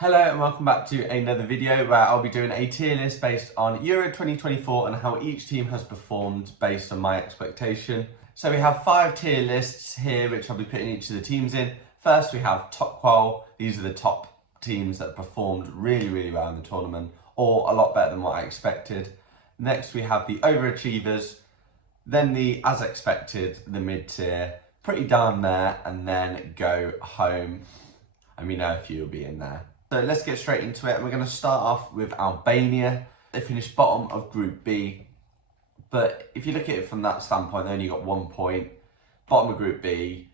Hello and welcome back to another video where I'll be doing a tier list based on Euro 2024 and how each team has performed based on my expectation. So we have 5 tier lists here which I'll be putting each of the teams in. First we have top qual. These are the top teams that performed really well in the tournament, or a lot better than what I expected. Next we have the overachievers, then the as expected, the mid tier, pretty down there, and then go home. And we know a few will be in there. So let's get straight into it. And we're going to start off with Albania. They finished bottom of Group B. But if you look at it from that standpoint, they only got 1 point. Bottom of Group B,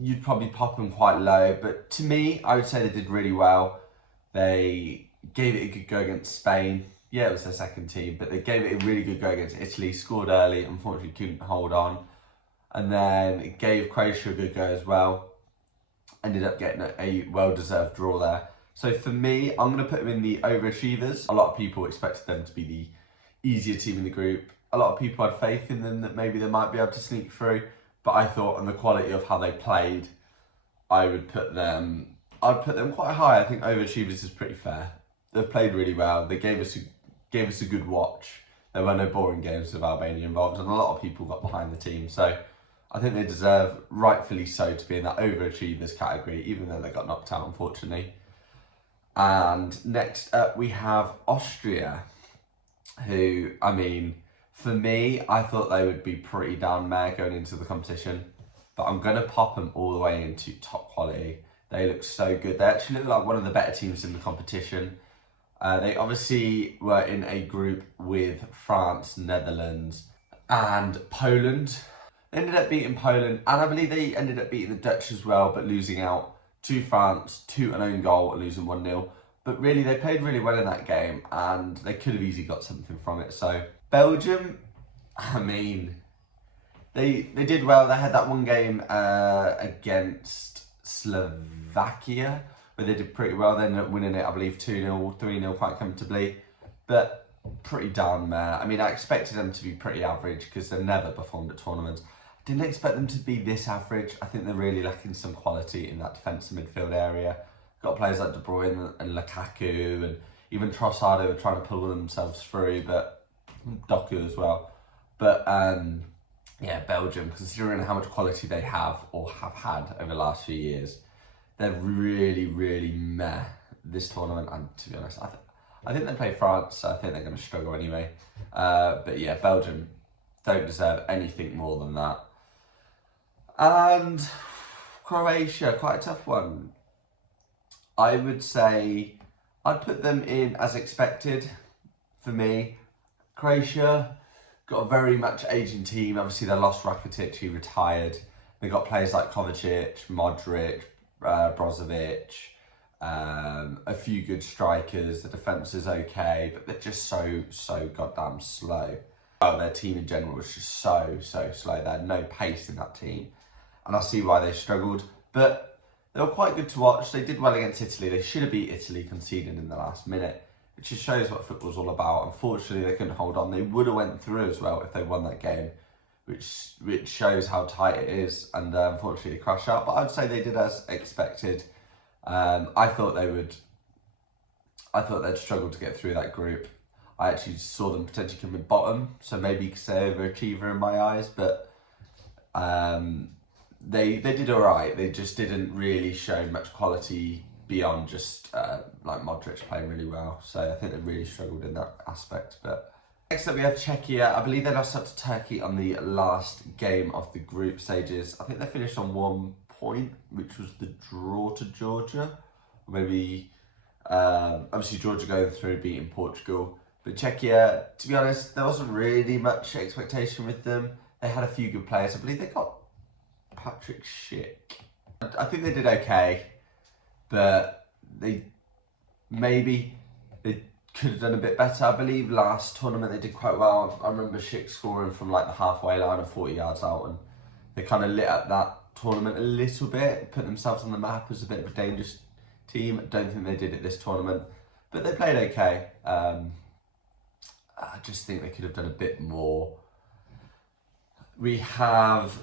you'd probably pop them quite low. But to me, I would say they did really well. They gave it a good go against Spain. Yeah, it was their second team, but they gave it a really good go against Italy. Scored early, unfortunately couldn't hold on. And then it gave Croatia a good go as well. Ended up getting a well-deserved draw there. So for me, I'm going to put them in the overachievers. A lot of people expected them to be the easier team in the group. A lot of people had faith in them that maybe they might be able to sneak through. But I thought on the quality of how they played, I'd put them quite high. I think overachievers is pretty fair. They've played really well. They gave us a good watch. There were no boring games with Albania involved, and a lot of people got behind the team. So I think they deserve, rightfully so, to be in that overachievers category, even though they got knocked out, unfortunately. And next up, we have Austria, who, I mean, for me, I thought they would be pretty down there going into the competition. But I'm going to pop them all the way into top quality. They look so good. They actually look like one of the better teams in the competition. They obviously were in a group with France, Netherlands, and Poland. They ended up beating Poland, and I believe they ended up beating the Dutch as well, but losing out to France, to an own goal, and losing 1-0. But really, they played really well in that game, and they could have easily got something from it. So Belgium, I mean, they did well. They had that one game against Slovakia, where they did pretty well. They ended up winning it, I believe, 2-0, 3-0 quite comfortably. But pretty down there. I mean, I expected them to be pretty average because they've never performed at tournaments. Didn't expect them to be this average. I think they're really lacking some quality in that defensive midfield area. Got players like De Bruyne and Lukaku, and even Trossard who are trying to pull themselves through, but Doku as well. But yeah, Belgium, considering how much quality they have or have had over the last few years, they're really meh this tournament. And to be honest, I think they play France, so I think they're going to struggle anyway. But yeah, Belgium don't deserve anything more than that. And Croatia, quite a tough one. I would say I'd put them in as expected for me. Croatia got a very much aging team. Obviously, they lost Rakitic, he retired. They got players like Kovacic, Modric, Brozovic, a few good strikers. The defence is okay, but they're just so goddamn slow. Oh, their team in general was just so slow. They had no pace in that team, and I see why they struggled. But they were quite good to watch. They did well against Italy. They should have beat Italy, conceding in the last minute, which just shows what football's all about. Unfortunately, they couldn't hold on. They would have went through as well if they won that game, which shows how tight it is. And unfortunately, they crashed out. But I'd say they did as expected. I thought they'd struggle to get through that group. I actually saw them potentially come in bottom, so maybe you could say overachiever in my eyes, but they did all right. They just didn't really show much quality beyond just like Modric playing really well. So I think they really struggled in that aspect. But next up we have Czechia. I believe they lost out to Turkey on the last game of the group stages. I think they finished on 1 point, which was the draw to Georgia. Maybe obviously Georgia going through, beating Portugal. But Czechia, to be honest, there wasn't really much expectation with them. They had a few good players. I believe they got Patrick Schick. I think they did okay, but they could have done a bit better. I believe last tournament they did quite well. I remember Schick scoring from like the halfway line and 40 yards out, and they kind of lit up that tournament a little bit, put themselves on the map as a bit of a dangerous team. I don't think they did it this tournament, but they played okay. I just think they could have done a bit more. We have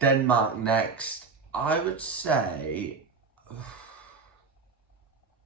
Denmark next. I would say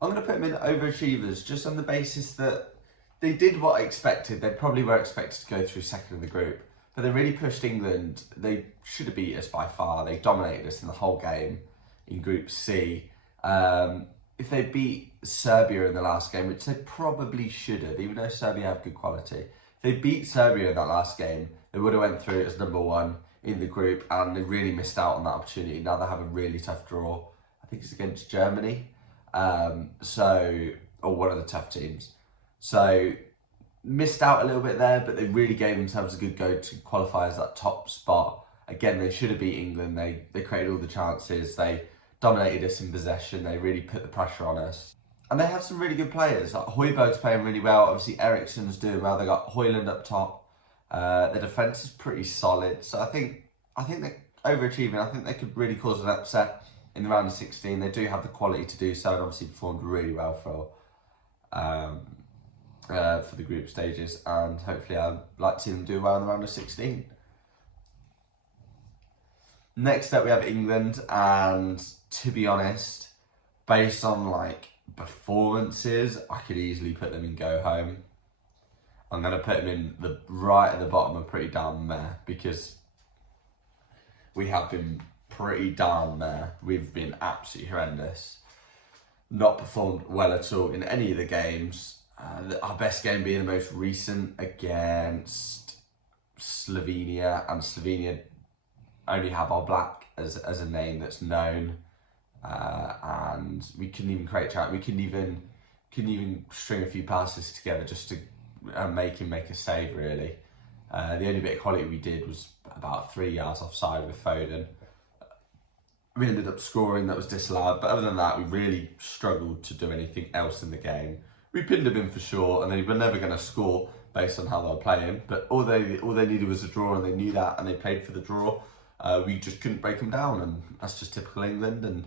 I'm going to put them in overachievers just on the basis that they did what I expected. They probably were expected to go through second in the group, but they really pushed England. They should have beat us by far. They dominated us in the whole game in Group C. If they beat Serbia in the last game, which they probably should have, even though Serbia have good quality, if they beat Serbia in that last game, they would have went through as number one in the group, and they really missed out on that opportunity. Now they have a really tough draw. I think it's against Germany, or one of the tough teams. So missed out a little bit there, but they really gave themselves a good go to qualify as that top spot. Again, they should have beat England. They created all the chances. They dominated us in possession. They really put the pressure on us. And they have some really good players. Like Højbjerg's playing really well. Obviously, Eriksen's doing well. They got Højlund up top. Their defence is pretty solid. So I think they're overachieving. I think they could really cause an upset in the round of 16. They do have the quality to do so, and obviously performed really well for the group stages. And hopefully, I'd like to see them do well in the round of 16. Next up, we have England, and to be honest, based on like performances, I could easily put them in go home. I'm going to put them in right at the bottom of pretty down there, because we have been pretty down there. We've been absolutely horrendous. Not performed well at all in any of the games. Our best game being the most recent against Slovenia, and Slovenia only have our black as a name that's known, and we couldn't even create chat. We couldn't even string a few passes together just to make him make a save. Really, the only bit of quality we did was about 3 yards offside with Foden. We ended up scoring, that was disallowed, but other than that, we really struggled to do anything else in the game. We pinned them in for sure, and they were never going to score based on how they were playing. But all they needed was a draw, and they knew that, and they played for the draw. We just couldn't break them down, and that's just typical England. And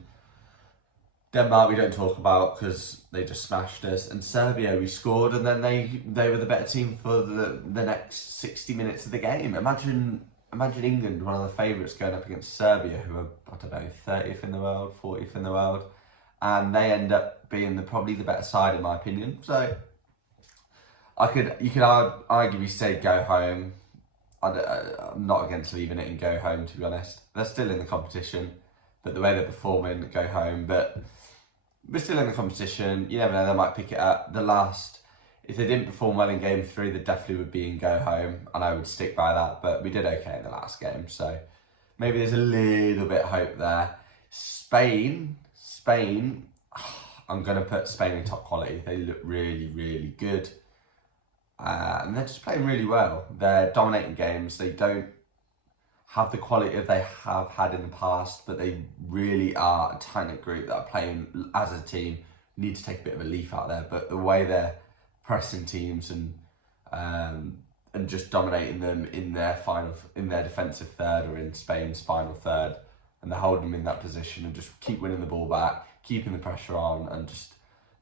Denmark we don't talk about because they just smashed us. And Serbia we scored, and then they were the better team for the next 60 minutes of the game. Imagine England, one of the favourites, going up against Serbia, who are, I don't know, 30th in the world, 40th in the world, and they end up being probably the better side in my opinion. So you could arguably say go home. I'm not against leaving it and go home, to be honest. They're still in the competition, but the way they're performing, go home. But we're still in the competition. You never know, they might pick it up. If they didn't perform well in game 3, they definitely would be in go home, and I would stick by that. But we did okay in the last game, so maybe there's a little bit of hope there. Spain, I'm going to put Spain in top quality. They look really, really good. And they're just playing really well. They're dominating games. They don't have the quality that they have had in the past, but they really are a tight-knit group that are playing as a team. Need to take a bit of a leaf out there, but the way they're pressing teams and just dominating them in their defensive third, or in Spain's final third, and they're holding them in that position and just keep winning the ball back, keeping the pressure on, and just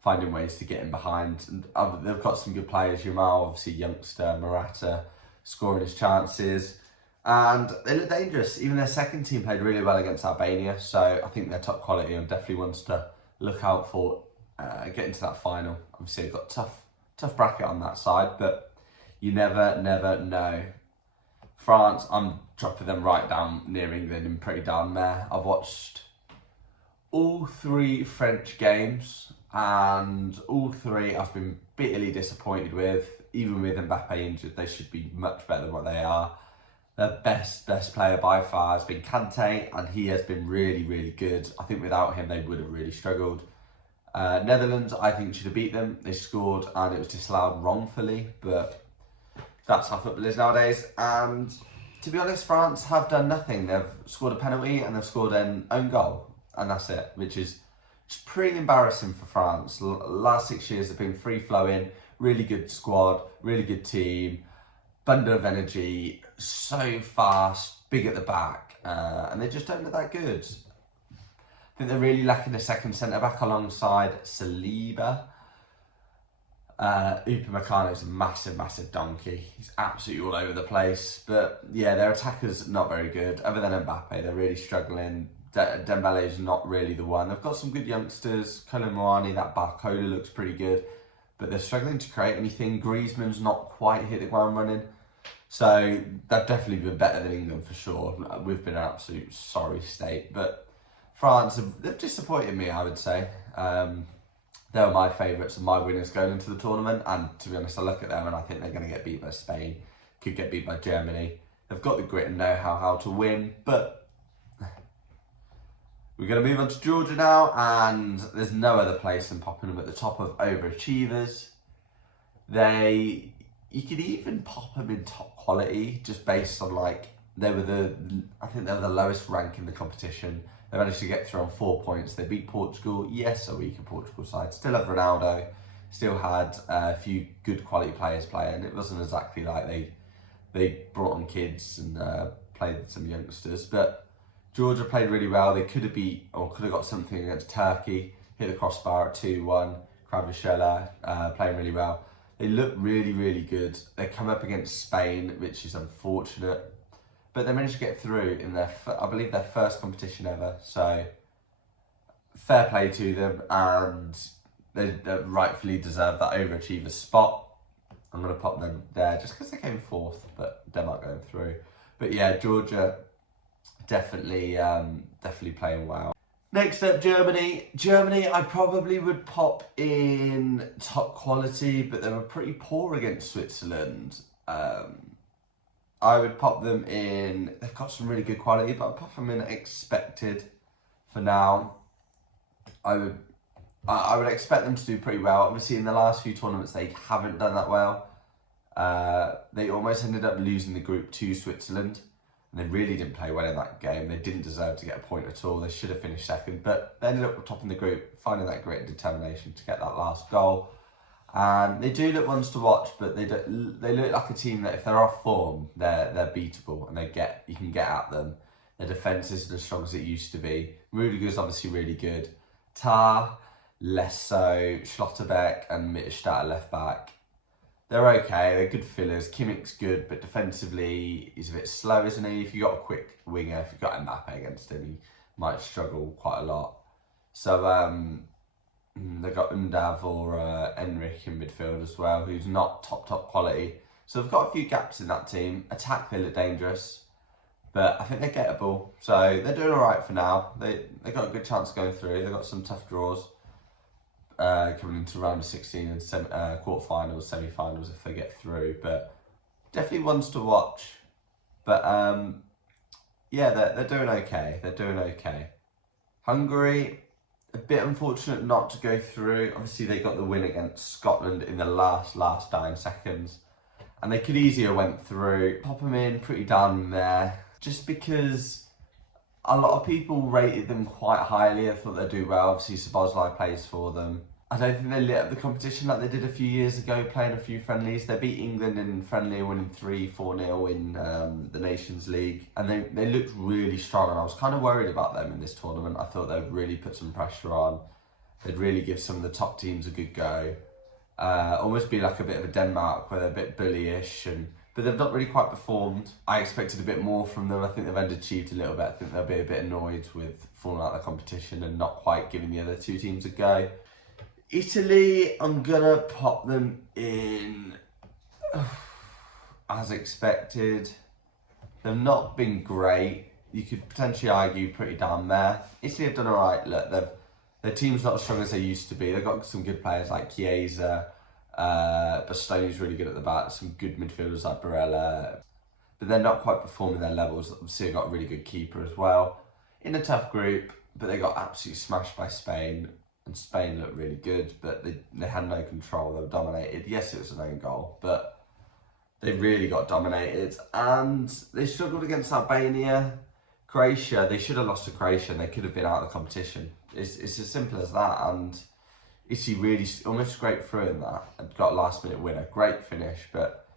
finding ways to get in behind. And they've got some good players. Yamal, obviously youngster, Morata scoring his chances, and they look dangerous. Even their second team played really well against Albania, so I think they're top quality and definitely ones to look out for getting to that final. Obviously they've got tough bracket on that side, but you never know. France, I'm dropping them right down near England and pretty down there. I've watched all 3 French games, and all 3 I've been bitterly disappointed with. Even with Mbappe injured, they should be much better than what they are. Their best player by far has been Kante, and he has been really, really good. I think without him, they would have really struggled. Netherlands, I think, should have beat them. They scored, and it was disallowed wrongfully, but that's how football is nowadays. And to be honest, France have done nothing. They've scored a penalty, and they've scored an own goal, and that's it, which is just pretty embarrassing for France. Last 6 years have been free-flowing, really good squad, really good team, bundle of energy, so fast, big at the back, and they just don't look that good. I think they're really lacking a second centre-back alongside Saliba. Upamecano is a massive donkey. He's absolutely all over the place. But yeah, their attackers not very good. Other than Mbappe, they're really struggling. Dembele is not really the one. They've got some good youngsters. Colomani, that Barcola looks pretty good, but they're struggling to create anything. Griezmann's not quite hit the ground running. So they've definitely been better than England for sure. We've been an absolute sorry state. But France, they've disappointed me, I would say. They were my favourites and my winners going into the tournament. And to be honest, I look at them and I think they're going to get beat by Spain. Could get beat by Germany. They've got the grit and know how to win. But we're going to move on to Georgia now. And there's no other place than popping them at the top of overachievers. You could even pop them in top quality just based on I think they were the lowest rank in the competition. They managed to get through on 4 points. They beat Portugal. Yes, a weaker Portugal side. Still had Ronaldo. Still had a few good quality players playing. It wasn't exactly like they brought on kids and played some youngsters. But Georgia played really well. They could have got something against Turkey. Hit the crossbar at 2-1. Kvaratskhelia playing really well. They look really, really good. They come up against Spain, which is unfortunate. But they managed to get through in I believe their first competition ever. So, fair play to them. And they rightfully deserve that overachiever spot. I'm going to pop them there just because they came fourth, but Denmark going through. But yeah, Georgia definitely playing well. Next up, Germany. Germany, I probably would pop in top quality, but they were pretty poor against Switzerland. I would pop them in. They've got some really good quality, but I'd pop them in expected for now. I would expect them to do pretty well. Obviously, in the last few tournaments, they haven't done that well. They almost ended up losing the group to Switzerland. And they really didn't play well in that game. They didn't deserve to get a point at all. They should have finished second, but they ended up topping the group, finding that great determination to get that last goal. And they do look ones to watch, but they look like a team that if they're off form, they're beatable and you can get at them. Their defence isn't as strong as it used to be. Rudiger's obviously really good. Tah, less so. Schlotterbeck and Mittelstadt left back. They're okay, they're good fillers. Kimmich's good, but defensively he's a bit slow, isn't he? If you've got a quick winger, if you've got Mbappe against him, he might struggle quite a lot. So they've got Undav or Enrich in midfield as well, who's not top quality. So they've got a few gaps in that team. Attack, they look dangerous, but I think they're gettable. So they're doing all right for now. They got a good chance of going through. They've got some tough draws. Coming into round of 16 and quarterfinals, semi-finals if they get through, but definitely ones to watch. But yeah, they're doing okay. They're doing okay. Hungary, a bit unfortunate not to go through. Obviously, they got the win against Scotland in the last 9 seconds, and they could easier went through. Pop them in pretty down there, just because a lot of people rated them quite highly. I thought they'd do well. Obviously, Szoboszlai plays for them. I don't think they lit up the competition like they did a few years ago, playing a few friendlies. They beat England in friendly, winning 3-4-0 in the Nations League. And they looked really strong, and I was kind of worried about them in this tournament. I thought they'd really put some pressure on. They'd really give some of the top teams a good go. Almost be like a bit of a Denmark, where they're a bit bullyish, but they've not really quite performed. I expected a bit more from them. I think they've underachieved a little bit. I think they'll be a bit annoyed with falling out of the competition and not quite giving the other two teams a go. Italy, I'm gonna pop them in as expected. They've not been great. You could potentially argue pretty down there. Italy have done alright. Look, their team's not as strong as they used to be. They've got some good players like Chiesa. Bastoni's really good at the back. Some good midfielders like Barella. But they're not quite performing their levels. Obviously, they've got a really good keeper as well. In a tough group, but they got absolutely smashed by Spain. And Spain looked really good, but they had no control. They were dominated. Yes, it was an own goal, but they really got dominated. And they struggled against Albania. Croatia, they should have lost to Croatia and they could have been out of the competition. It's as simple as that. And Italy really almost scraped through in that and got a last minute winner. Great finish, but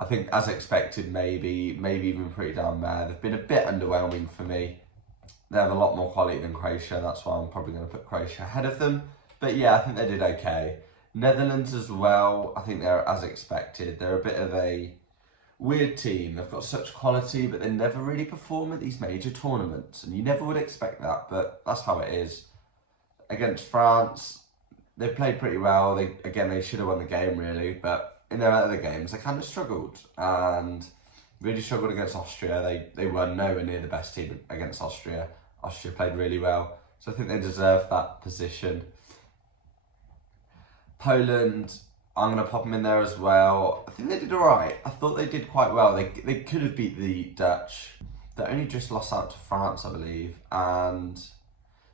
I think as expected, maybe even pretty down there. They've been a bit underwhelming for me. They have a lot more quality than Croatia. That's why I'm probably going to put Croatia ahead of them. But yeah, I think they did okay. Netherlands as well, I think they're as expected. They're a bit of a weird team. They've got such quality, but they never really perform at these major tournaments, and you never would expect that, but that's how it is. Against France, they played pretty well. They should have won the game really, but in their other games they kind of struggled, and really struggled against Austria. They were nowhere near the best team against Austria. Austria played really well, so I think they deserve that position. Poland, I'm going to pop them in there as well. I think they did alright. I thought they did quite well. They could have beat the Dutch. They only just lost out to France, I believe, and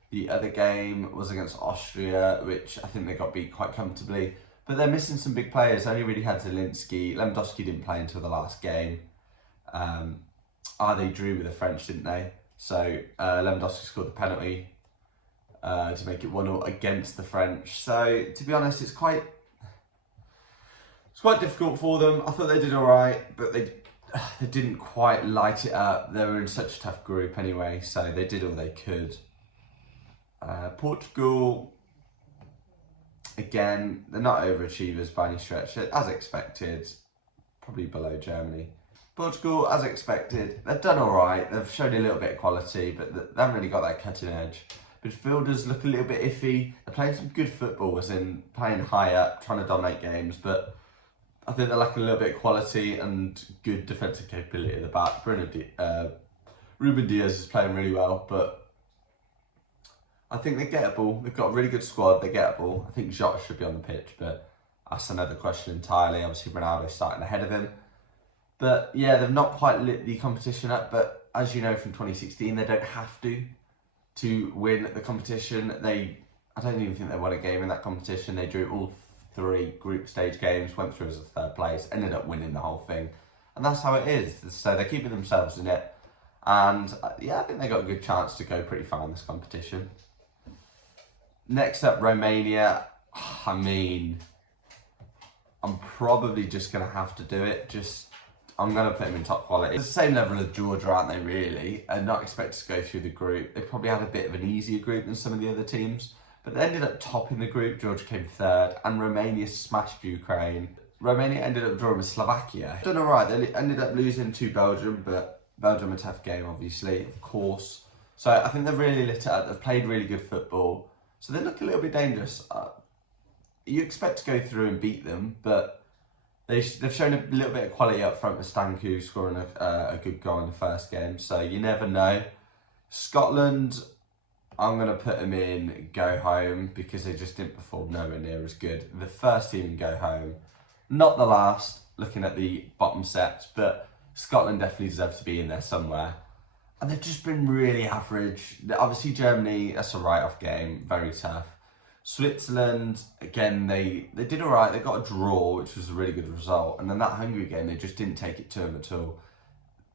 the other game was against Austria, which I think they got beat quite comfortably. But they're missing some big players. They only really had Zielinski. Lewandowski didn't play until the last game. They drew with the French, didn't they? So Lewandowski scored the penalty to make it 1-0 against the French. So to be honest, it's quite difficult for them. I thought they did all right, but they didn't quite light it up. They were in such a tough group anyway, so they did all they could. Portugal, again, they're not overachievers by any stretch, as expected, probably below Germany. Portugal, as expected, they've done all right. They've shown a little bit of quality, but they haven't really got that cutting edge. Midfielders look a little bit iffy. They're playing some good football, as in playing high up, trying to dominate games, but I think they're lacking a little bit of quality and good defensive capability at the back. Ruben Diaz is playing really well, but I think they're gettable. They've got a really good squad, they're gettable. I think Jota should be on the pitch, but that's another question entirely. Obviously, Ronaldo's starting ahead of him. But yeah, they've not quite lit the competition up, but as you know from 2016, they don't have to win the competition. I don't even think they won a game in that competition. They drew all 3 group stage games, went through as a 3rd place, ended up winning the whole thing. And that's how it is. So they're keeping themselves in it. And yeah, I think they got a good chance to go pretty far in this competition. Next up, Romania. I mean, I'm probably just going to have to do it. I'm going to put them in top quality. It's the same level of Georgia, aren't they, really? And not expected to go through the group. They probably had a bit of an easier group than some of the other teams. But they ended up topping the group. Georgia came 3rd, and Romania smashed Ukraine. Romania ended up drawing with Slovakia. Done all right. They ended up losing to Belgium, but Belgium a tough game, obviously, of course. So I think they've really lit it up. They've played really good football. So they look a little bit dangerous. You expect to go through and beat them, but they've shown a little bit of quality up front with Stanku scoring a good goal in the first game. So you never know. Scotland, I'm going to put them in go home because they just didn't perform nowhere near as good. The first team in go home, not the last, looking at the bottom sets, but Scotland definitely deserve to be in there somewhere. And they've just been really average. Obviously Germany, that's a write-off game, very tough. Switzerland, again, they did all right. They got a draw, which was a really good result. And then that Hungary game, they just didn't take it to them at all.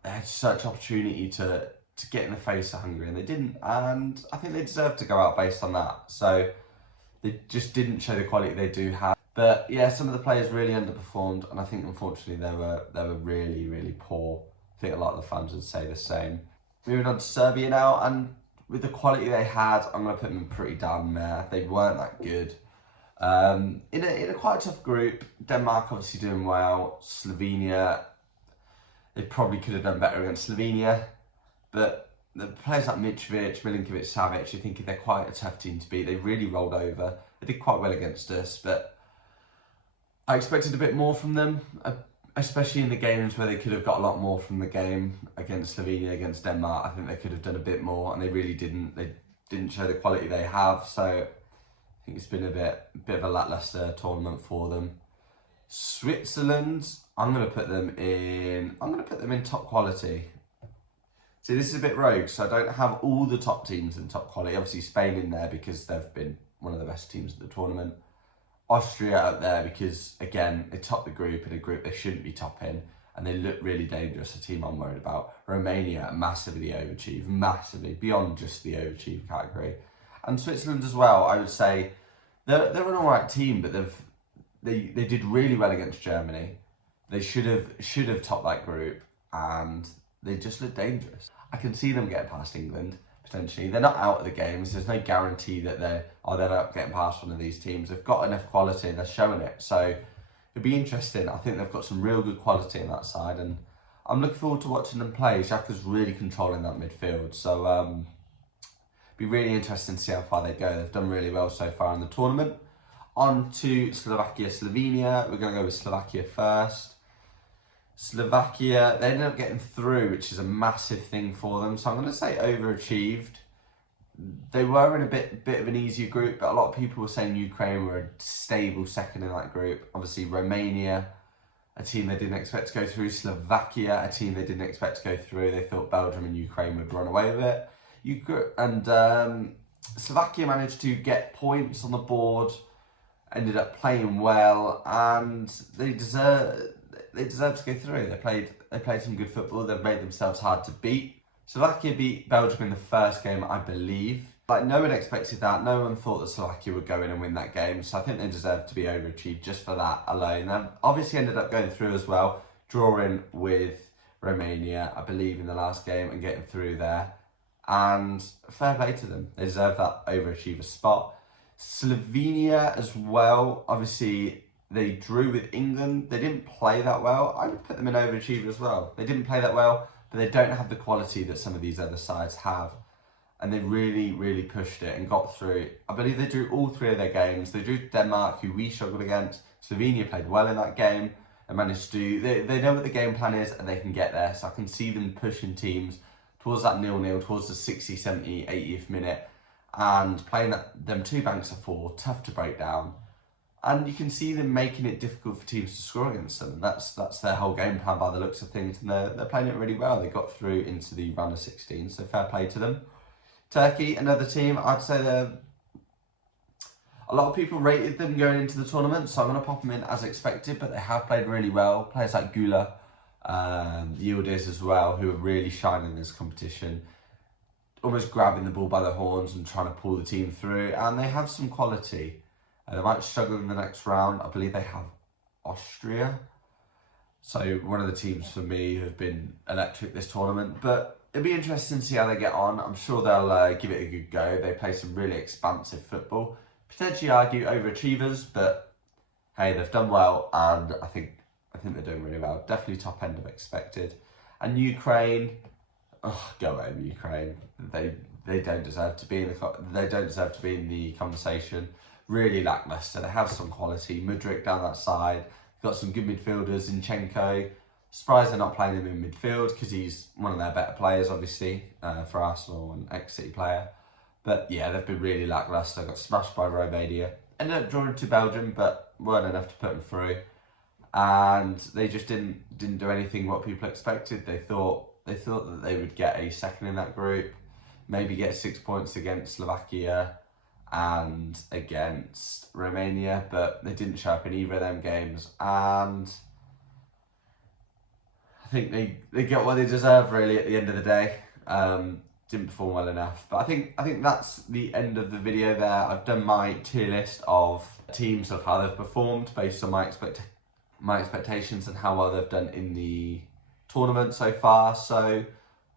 They had such opportunity to get in the face of Hungary, and they didn't. And I think they deserve to go out based on that. So they just didn't show the quality they do have. But yeah, some of the players really underperformed, and I think unfortunately they were really, really poor. I think a lot of the fans would say the same. Moving on to Serbia now, and with the quality they had, I'm going to put them pretty down there. They weren't that good. In a quite tough group, Denmark obviously doing well. Slovenia, they probably could have done better against Slovenia. But the players like Mitrovic, Milinkovic, Savic, you're thinking they're quite a tough team to beat. They really rolled over. They did quite well against us, but I expected a bit more from them, especially in the games where they could have got a lot more from the game against Slovenia, against Denmark. I think they could have done a bit more, and they really didn't. They didn't show the quality they have, so I think it's been a bit of a lacklustre tournament for them. Switzerland, I'm going to put them in top quality. See, this is a bit rogue, so I don't have all the top teams in top quality. Obviously Spain in there because they've been one of the best teams of the tournament. Austria up there because, again, they topped the group in a group they shouldn't be topping, and they look really dangerous, a team I'm worried about. Romania, massively overachieved, massively, beyond just the overachieved category. And Switzerland as well, I would say, they're an alright team, but they did really well against Germany. They should have topped that group, and they just look dangerous. I can see them getting past England, potentially. They're not out of the games. There's no guarantee that they're not getting past one of these teams. They've got enough quality and they're showing it. So it'll be interesting. I think they've got some real good quality in that side, and I'm looking forward to watching them play. Xhaka's really controlling that midfield, so be really interesting to see how far they go. They've done really well so far in the tournament. On to Slovakia, Slovenia. We're going to go with Slovakia first. Slovakia, they ended up getting through, which is a massive thing for them. So I'm going to say overachieved. They were in a bit of an easier group, but a lot of people were saying Ukraine were a stable second in that group. Obviously, Romania, a team they didn't expect to go through. Slovakia, a team they didn't expect to go through. They thought Belgium and Ukraine would run away with it. Slovakia managed to get points on the board, ended up playing well, and they deserve to go through. They played some good football. They've made themselves hard to beat. Slovakia beat Belgium in the first game, I believe. Like, no one expected that. No one thought that Slovakia would go in and win that game. So I think they deserve to be overachieved just for that alone. They obviously ended up going through as well, drawing with Romania, I believe, in the last game and getting through there. And fair play to them. They deserve that overachiever spot. Slovenia as well. Obviously, they drew with England. They didn't play that well. I would put them in overachiever as well. They didn't play that well, but they don't have the quality that some of these other sides have. And they really, really pushed it and got through. I believe they drew all three of their games. They drew Denmark, who we struggled against. Slovenia played well in that game and managed to... They know what the game plan is and they can get there. So I can see them pushing teams towards that 0-0, towards the 60, 70, 80th minute. And playing them two banks of four, tough to break down. And you can see them making it difficult for teams to score against them. That's their whole game plan by the looks of things. And they're playing it really well. They got through into the round of 16, so fair play to them. Turkey, another team, I'd say a lot of people rated them going into the tournament, so I'm going to pop them in as expected, but they have played really well. Players like Gula, Yildiz as well, who are really shining in this competition, almost grabbing the ball by the horns and trying to pull the team through, and they have some quality. They might struggle in the next round. I believe they have Austria, so one of the teams for me who have been electric this tournament, but it'll be interesting to see how they get on. I'm sure they'll give it a good go. They play some really expansive football. Potentially argue overachievers, but hey, they've done well, and I think they're doing really well. Definitely top end of expected. And Ukraine, go home Ukraine. They don't deserve to be in the conversation. Really lacklustre. They have some quality. Mudryk down that side. Got some good midfielders. Zinchenko. Surprised they're not playing him in midfield because he's one of their better players, obviously, for Arsenal, and ex-City player. But yeah, they've been really lacklustre. Got smashed by Romania. Ended up drawing to Belgium, but weren't enough to put them through. And they just didn't do anything what people expected. They thought that they would get a second in that group, maybe get 6 points against Slovakia and against Romania, but they didn't show up in either of them games. And I think they get what they deserve, really, at the end of the day. Didn't perform well enough. But I think that's the end of the video there. I've done my tier list of teams of how they've performed based on my expectations and how well they've done in the tournament so far. So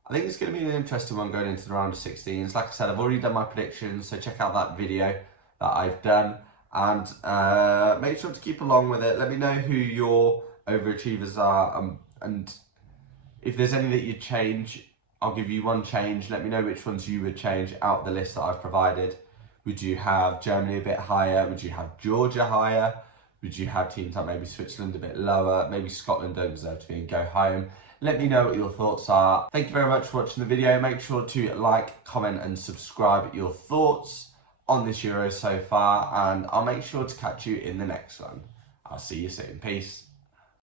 I think it's going to be an interesting one going into the round of 16s. Like I said, I've already done my predictions, so check out that video that I've done. And make sure to keep along with it. Let me know who your overachievers are, and if there's any that you'd change, I'll give you one change. Let me know which ones you would change out the list that I've provided. Would you have Germany a bit higher? Would you have Georgia higher? Would you have teams like maybe Switzerland a bit lower? Maybe Scotland don't deserve to be and go home. Let me know what your thoughts are. Thank you very much for watching the video. Make sure to like, comment and subscribe your thoughts on this Euro so far. And I'll make sure to catch you in the next one. I'll see you soon. Peace.